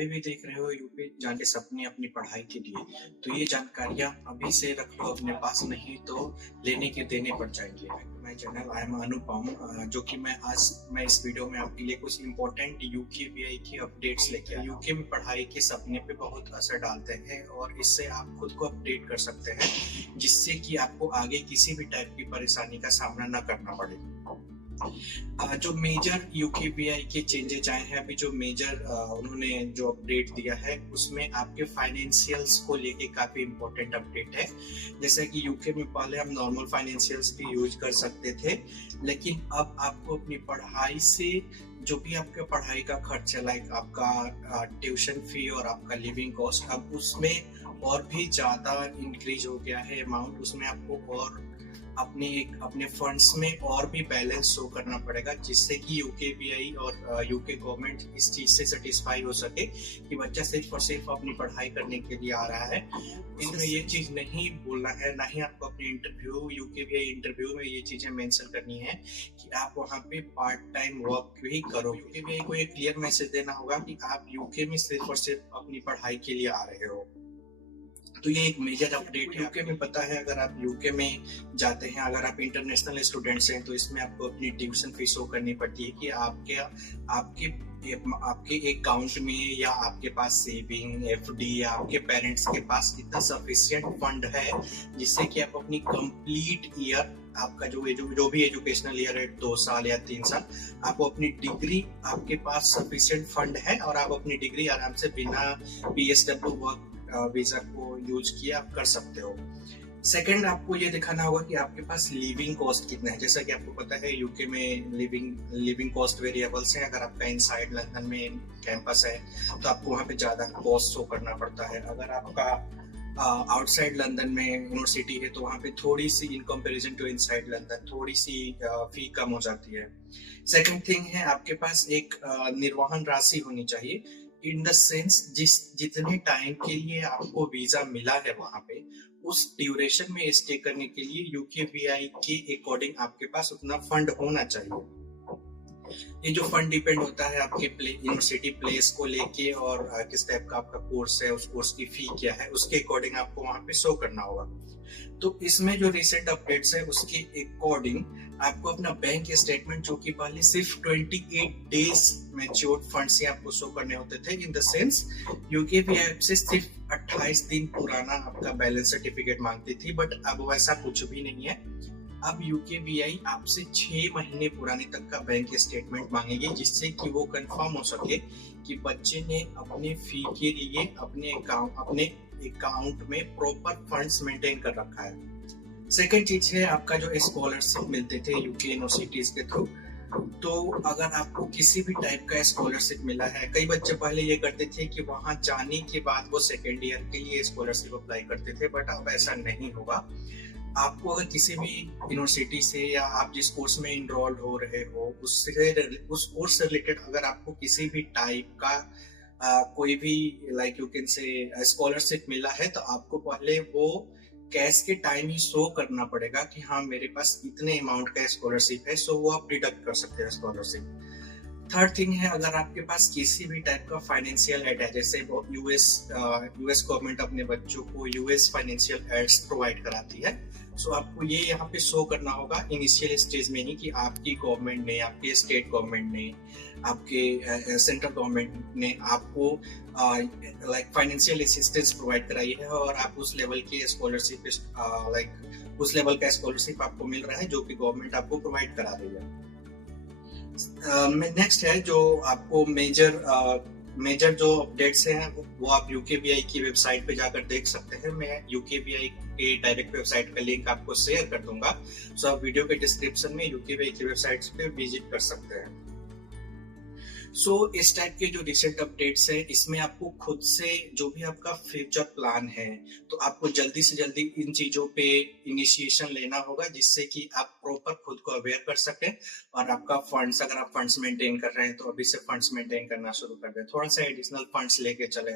अभी भी देख रहे हो यूपी जाने सपने अपनी पढ़ाई के लिए, तो ये जानकारियाँ अभी से रख लो अपने पास, नहीं तो लेने के देने पड़ जाएंगे। मैं चैनल आई एम अनुपम, जो कि मैं इस वीडियो में आपके लिए कुछ इंपॉर्टेंट यूकेवीआई की अपडेट्स लेके आया। यूके में पढ़ाई के सपने पे बहुत असर डालते हैं और इससे आप खुद को अपडेट कर सकते हैं, जिससे कि आपको आगे किसी भी टाइप की परेशानी का सामना न करना पड़े। जो मेजर यूकेवीआई के चेंजेज आए हैं, अभी जो मेजर उन्होंने जो अपडेट दिया है उसमें आपके फाइनेंशियल्स को लेके काफी इंपॉर्टेंट अपडेट है। जैसे कि यूके में पहले हम नॉर्मल फाइनेंशियल्स भी यूज कर सकते थे, लेकिन अब आपको अपनी पढ़ाई से जो भी आपके पढ़ाई का खर्चा, लाइक आपका ट्यूशन फी और आपका लिविंग कॉस्ट, अब उसमें और भी ज्यादा इंक्रीज हो गया है अमाउंट। उसमें आपको और अपने फंड्स में और भी बैलेंस शो करना पड़ेगा, जिससे कि यूकेवीआई और यूके गवर्नमेंट इस चीज से सेटिस्फाई हो सके कि बच्चा सिर्फ और सिर्फ अपनी पढ़ाई करने के लिए आ रहा है। इसमें ये चीज नहीं बोलना है, ना ही आपको अपने यूकेवीआई इंटरव्यू में ये चीजें मेंशन करनी है कि आप वहाँ पे पार्ट टाइम वर्क भी करो। यूकेवीआई को एक क्लियर मैसेज देना होगा कि आप यूके में सिर्फ और सिर्फ अपनी पढ़ाई के लिए आ रहे हो। तो ये एक मेजर अपडेट है। यूके में पता है, अगर आप यूके में जाते हैं, अगर आप इंटरनेशनल स्टूडेंट्स हैं, तो इसमें आपको अपनी ट्यूशन फीस शो करनी पड़ती है कि आपके अकाउंट में या आपके पास सेविंग, एफडी या आपके पेरेंट्स के पास इतना सफिशिएंट फंड है जिससे कि आप अपनी कंप्लीट ईयर, आपका जो भी एजुकेशनल ईयर है 2 साल या 3 साल, आपको अपनी डिग्री, आपके पास सफिशिएंट फंड है और आप अपनी डिग्री आराम से बिना पीएसडब्ल्यू वर्क वीजा को यूज किए आप कर सकते हो। सेकंड, आपको ये दिखाना होगा कि आपके पास लिविंग कॉस्ट कितना है। जैसा कि आपको पता है यूके में लिविंग कॉस्ट वेरिएबल्स हैं। अगर आपका इनसाइड लंदन में कैंपस है तो आपको वहाँ पे ज्यादा कॉस्ट शो करना पड़ता है। अगर आपका आउटसाइड लंदन में यूनिवर्सिटी है तो वहाँ पे थोड़ी सी, इन कंपैरिजन टू इनसाइड लंदन, थोड़ी सी फी कम हो जाती है। सेकंड थिंग है, आपके पास एक निर्वहन राशि होनी चाहिए, इन द सेंस जितने टाइम के लिए आपको वीजा मिला है वहां पे, उस ड्यूरेशन में स्टे करने के लिए यूकेवीआई के अकॉर्डिंग आपके पास उतना फंड होना चाहिए। ये जो फंड डिपेंड होता है आपके यूनिवर्सिटी प्लेस को लेके और किस टाइप का आपका कोर्स है, उस कोर्स की फी क्या है, उसके अकॉर्डिंग आपको वहां पे शो करना होगा। तो इसमें जो रिसेंट अपडेट्स है उसके अकॉर्डिंग आपको अपना बैंक स्टेटमेंट, जो कि पहले सिर्फ 28 डेज मैच्योर्ड फंड्स ही आपको शो करने होते थे, इन द सेंस यूकेवीआई से सिर्फ 28 दिन पुराना आपका बैलेंस सर्टिफिकेट मांगती थी, बट अब वैसा कुछ भी नहीं है। अब यूकेवीआई आपसे 6 महीने पुराने तक का बैंक स्टेटमेंट मांगेगी, जिससे कि वो कंफर्म हो सके कि बच्चे ने अपने फी के लिए अपने अकाउंट में प्रॉपर फंड्स मेंटेन कर रखा है। सेकंड चीज है, आपका जो स्कॉलरशिप मिलते थे यूके यूनिवर्सिटीज के थ्रू, तो अगर आपको किसी भी टाइप का स्कॉलरशिप मिला है, कई बच्चे पहले ये करते थे कि वहां जाने के बाद वो सेकेंड ईयर के लिए स्कॉलरशिप अप्लाई करते थे, बट अब ऐसा नहीं होगा। आपको अगर किसी भी यूनिवर्सिटी से या आप जिस कोर्स में इनरोल्ड हो रहे हो उस कोर्स से रिलेटेड अगर आपको किसी भी टाइप का कोई भी, like you can say, scholarship मिला है, तो आपको पहले वो कैश के टाइम ही शो करना पड़ेगा कि हाँ मेरे पास इतने अमाउंट का स्कॉलरशिप है, सो वो आप डिडक्ट कर सकते हैं स्कॉलरशिप। थर्ड थिंग है, अगर आपके पास किसी भी टाइप का फाइनेंशियल एड है, जैसे यूएस गवर्नमेंट अपने बच्चों को यूएस फाइनेंशियल एड्स प्रोवाइड कराती है, सो आपको ये यहाँ पे शो करना होगा इनिशियल स्टेज में ही कि आपकी गवर्नमेंट ने, आपके स्टेट गवर्नमेंट ने, आपके सेंट्रल गवर्नमेंट ने आपको लाइक फाइनेंशियल असिस्टेंस प्रोवाइड कराई है और आप उस लेवल की स्कॉलरशिप, उस लेवल का स्कॉलरशिप आपको मिल रहा है जो कि गवर्नमेंट आपको प्रोवाइड करा रही है। नेक्स्ट है जो आपको मेजर जो अपडेट्स हैं वो आप यूकेवीआई की वेबसाइट पे जाकर देख सकते हैं। मैं यूकेवीआई के डायरेक्ट वेबसाइट का लिंक आपको शेयर कर दूंगा, सो आप वीडियो के डिस्क्रिप्शन में यूकेवीआई की वेबसाइट पे विजिट कर सकते हैं। सो इस टाइप के जो रिसेंट अपडेट्स है, इसमें आपको खुद से जो भी आपका फ्यूचर प्लान है, तो आपको जल्दी से जल्दी इन चीजों पे इनिशिएशन लेना होगा, जिससे कि आप प्रॉपर खुद को अवेयर कर सकें और आपका फंड्स, अगर आप फंड्स मेंटेन कर रहे हैं तो अभी से फंड्स मेंटेन करना शुरू कर दें। थोड़ा सा एडिशनल फंड्स लेके चले,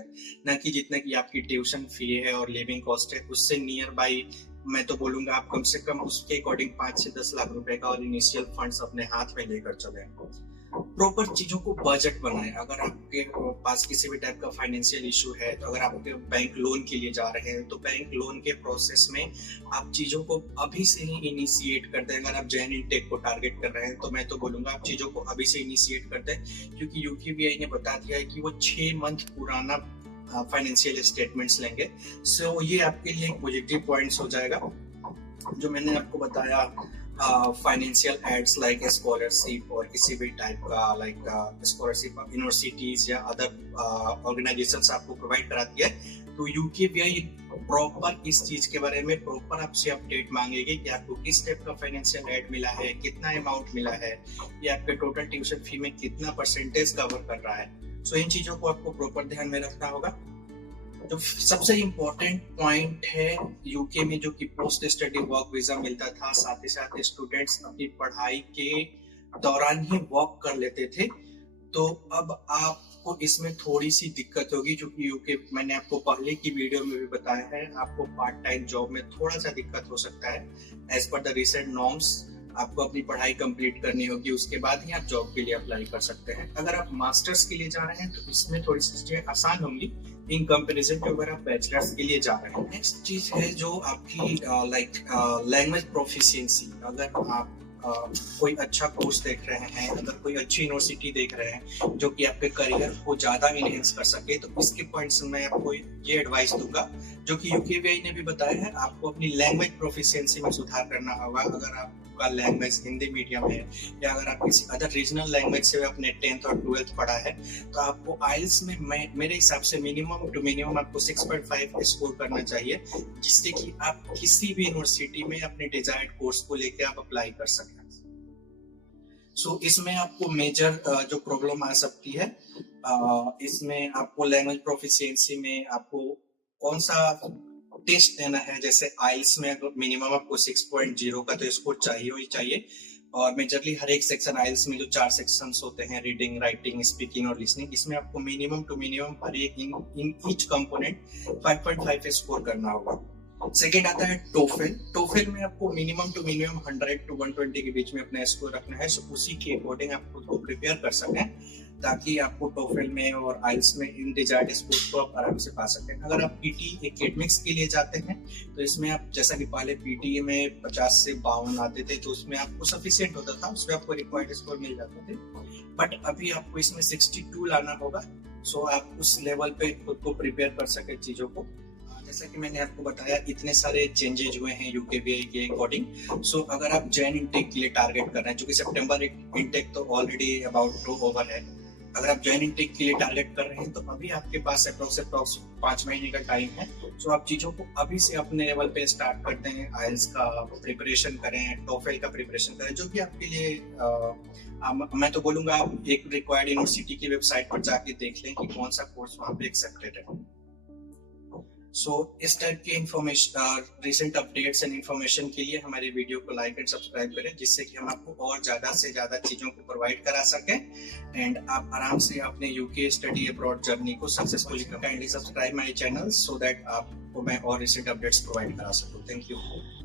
न कि जितना कि आपकी ट्यूशन फी है और लिविंग कॉस्ट है उससे नियर बाई, मैं तो बोलूंगा आप कम से कम उसके अकॉर्डिंग 5 से 10 लाख रुपए का और इनिशियल फंड्स अपने हाथ में लेकर चले। प्रॉपर चीजों को बजट बनाएं। अगर आपके पास किसी भी टाइप का फाइनेंशियल इशू है, तो अगर आप बैंक लोन के लिए जा रहे हैं तो बैंक लोन के प्रोसेस में आप चीजों को अभी से ही इनिशिएट कर दें। अगर आप जैन इनटेक को टारगेट कर रहे हैं तो मैं तो बोलूंगा आप चीजों को अभी से इनिशिएट कर दें, क्योंकि यूकेबीआई ने बता दिया है कि वो 6 मंथ पुराना फाइनेंशियल स्टेटमेंट्स लेंगे। सो ये आपके लिए एक पॉजिटिव पॉइंट्स हो जाएगा। जो मैंने आपको बताया फाइनेंशियल एड्स लाइक स्कॉलरशिप और किसी भी टाइप का लाइक स्कॉलरशिप यूनिवर्सिटीज या अदर ऑर्गेनाइजेशंस आपको प्रोवाइड कराती है, तो यूकेबीआई प्रॉपर इस चीज के बारे में प्रॉपर आपसे अपडेट मांगेगी कि आपको किस टाइप का फाइनेंशियल एड मिला है, कितना अमाउंट मिला है, या आपके टोटल ट्यूशन फी में कितना परसेंटेज कवर कर रहा है। सो इन चीजों को आपको प्रॉपर ध्यान में रखना होगा। जो सबसे इम्पोर्टेंट पॉइंट है, यूके में जो कि पोस्ट स्टडी वर्क वीजा मिलता था, साथ ही साथ स्टूडेंट्स अपनी पढ़ाई के दौरान ही वर्क कर लेते थे, तो अब आपको इसमें थोड़ी सी दिक्कत होगी, क्योंकि यूके मैंने आपको पहले की वीडियो में भी बताया है, आपको पार्ट टाइम जॉब में थोड़ा सा दिक्कत हो सकता है। As per the recent norms आपको अपनी पढ़ाई कंप्लीट करनी होगी, उसके बाद ही आप जॉब के लिए अप्लाई कर सकते हैं। अगर आप मास्टर्स के लिए जा रहे हैं तो इसमें थोड़ी सी चीजें आसान होंगी इन कंपैरिजन टू अगर आप बैचलर्स के लिए जा रहे हैं। नेक्स्ट चीज है जो आपकी लैंग्वेज प्रोफिशिएंसी। अगर आप कोई अच्छा कोर्स देख रहे हैं, अगर कोई अच्छी यूनिवर्सिटी देख रहे हैं जो कि आपके करियर को ज्यादा इनहेंस कर सके, तो इसके पॉइंट्स में आपको ये एडवाइस दूंगा जो कि यूकेबीआई ने भी बताया है, आपको अपनी लैंग्वेज प्रोफिशिएंसी में सुधार करना होगा। अगर आपका लैंग्वेज हिंदी मीडियम है या अगर आप किसी अदर रीजनल लैंग्वेज से अपने 10th और 12th पढ़ा है, तो आपको आइल्स में मेरे हिसाब से मिनिमम टू मिनिमम आपको 6.5 स्कोर करना चाहिए, जिससे कि आप किसी भी यूनिवर्सिटी में अपने डिजायर्ड कोर्स को लेकर आप अप्लाई कर सकें। सो इसमें आपको मेजर जो प्रॉब्लम आ सकती है, इसमें आपको लैंग्वेज प्रोफिशिएंसी में आपको कौन सा टेस्ट देना है। जैसे आइल्स में अगर मिनिमम आपको 6.0 का तो स्कोर चाहिए ही चाहिए, और मेजरली हर एक सेक्शन आइल्स में जो 4 सेक्शंस होते हैं, रीडिंग, राइटिंग, स्पीकिंग और लिसनिंग, इसमें आपको मिनिमम टू मिनिमम हर एक इन ईच कंपोनेंट 5.5 स्कोर करना होगा। सेकेंड आता है टोफेल। टोफेल में आपको मिनिमम टू मिनिमम 100 to 120 के बीच में अपना स्कोर रखना है। सो उसी के अकॉर्डिंग आप खुद को प्रिपेयर कर सकें, ताकि आपको टोफेल में और आइल्स में इन डिजायर्ड स्कोर को आप आराम से पा सकें। अगर आप पीटी एकेडमिक्स के लिए जाते हैं तो इसमें आप, जैसा कि पहले पीटी में 50 से 52 आते थे, तो उसमें आपको सफिशिएंट होता था, उसमें आपको रिक्वायर्ड स्कोर मिल जाते थे। बट अभी आपको इसमें 62 लाना होगा, सो आप उस लेवल पे खुद को प्रिपेयर कर सके चीजों को। जैसा कि मैंने आपको बताया, इतने सारे चेंजेज हुए हैं यूकेबीआई के अकॉर्डिंग। सो अगर आप जैन इनटेक के लिए टारगेट कर रहे हैं, जो कि सितंबर इनटेक तो ऑलरेडी अबाउट टू ओवर है, अगर आप जॉइन इनटेक के लिए टारगेट कर रहे हैं तो अभी आपके पास अप्रोक्स 5 महीने का टाइम है। सो आप चीजों को अभी से अपने लेवल पे स्टार्ट करते हैं। आइल्स का प्रिपरेशन करें, टोफेल का प्रिपरेशन करें, जो भी आपके लिए मैं तो बोलूंगा आप एक रिक्वायर्ड यूनिवर्सिटी की वेबसाइट पर जाके देख लें कि कौन सा कोर्स वहाँ पे एक्सेप्टेड है। सो इस टाइप के information, recent updates and information के लिए हमारे वीडियो को लाइक एंड सब्सक्राइब करें, जिससे कि हम आपको और ज्यादा से ज्यादा चीजों को प्रोवाइड करा सकें एंड आप आराम से अपने यूके स्टडी अब्रॉड जर्नी को successfully kindly subscribe my channel, so that आपको मैं और रिसेंट अपडेट्स प्रोवाइड करा सकूं। Thank you.